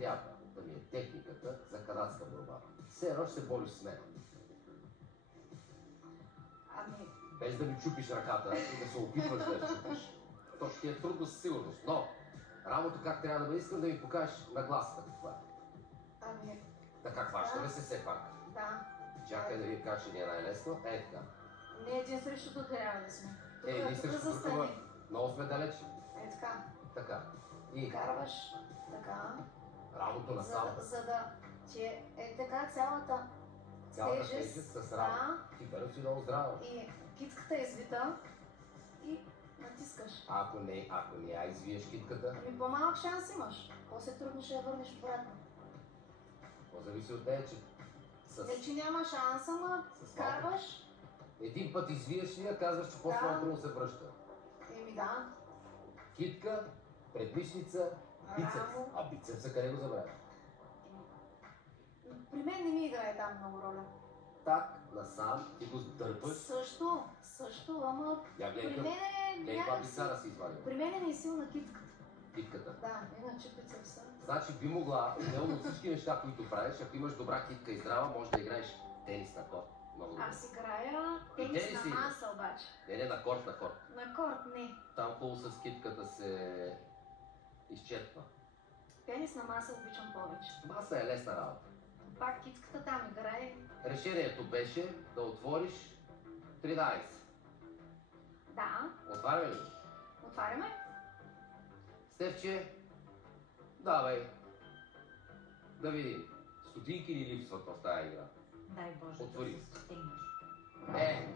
трябва да ми е техниката за канадска борба. Все едно ще се бориш с мен. Ами... Без да ми чупиш ръката и да се опитваш да я чупиш. То ще ти е трудно със сигурност, но работа как трябва да бъде, искам да ми покажеш нагласата каква е. Ами... Така, хващаме се все пак. Да. Чакай да ви кажа, че ни е най-лесно. Е, така. Не един срещу тук трябва да сме. Ние срещу друга. Много сме далеч. Е, така. Така. И Карваш така. работа на сам. За да ти е така цялата Тежест с работа. Ти бъде си много здрава. И китката е извита и натискаш. Ако не я извиеш китката? Ами по-малък шанс имаш. После трудно ще я върнеш обратно. То зависи от нея, че Не, че няма шанс, ама карваш. Един път извиеш ли я, казваш, че по-скоро трудно се връща. Еми да. Китка, предмишница, бицепс. А бицепса къде го забравяш? При мен не ми играе там много роля. Так, насам, ти го дърпаш. Също, ама при мен е някакси... При мен е силна китката. Китката? Да, иначе бицепса. Значи би могла, отделно от всички неща, които правиш, ако имаш добра китка и здрава, можеш да играеш тенис на корт. Аз играя тенис на маса обаче. Не, на корт. На корт, не. Там хубаво с китката се изчерпва. Тенис на маса обичам повече. Маса е лесна работа. Пак китката там играе. Решението беше да отвориш 13. Да. Отваряме ли? Отваряме. Стефче, давай. Да видим. Стотинки ли липсват в тази игра? Дай Боже. Отвори. Стотинки. Е!